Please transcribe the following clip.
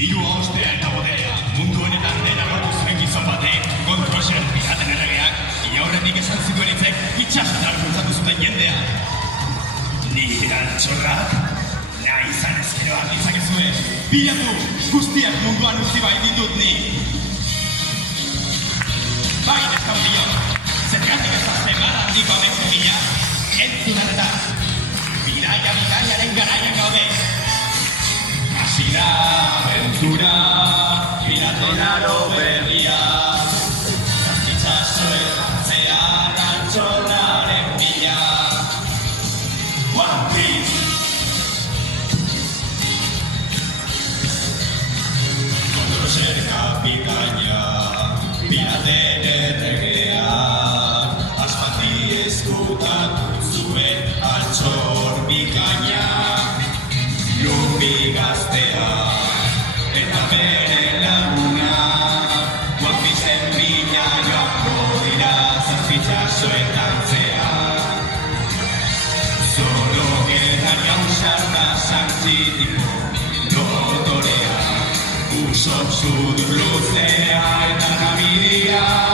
Dirua ostea eta bodea, mundu honetan dena lortu zuen gizon batek, kontrolxeren piraten erregeak, ia horretik esan zituen hitzek, itxasotar bultzatu zuten jendea. Ni antxorrak, nahi izan ezkeroak ditzakezue, bilatu, guztiak munduan utzi bai ditut ni. Bai, neskan biok, zergatik ez azte mara handiko ametzu bila, entzun arretaz, bidaiaren garaian gaude. Hasi da aventura, piraten aro berria, itxasoen atzean antxorraren bila. One Piece! Kontrolxer kapitaina, piraten erregea, aspaldi ezkutatu zuen altxor bikaina. Lupi gaztea, eta bere laguna, One Piecen bila joako dira zazpitxasoen dantzea. Zoro gerran gauzarta santzitiko dotorea, usop sudur luzea eta nabidia.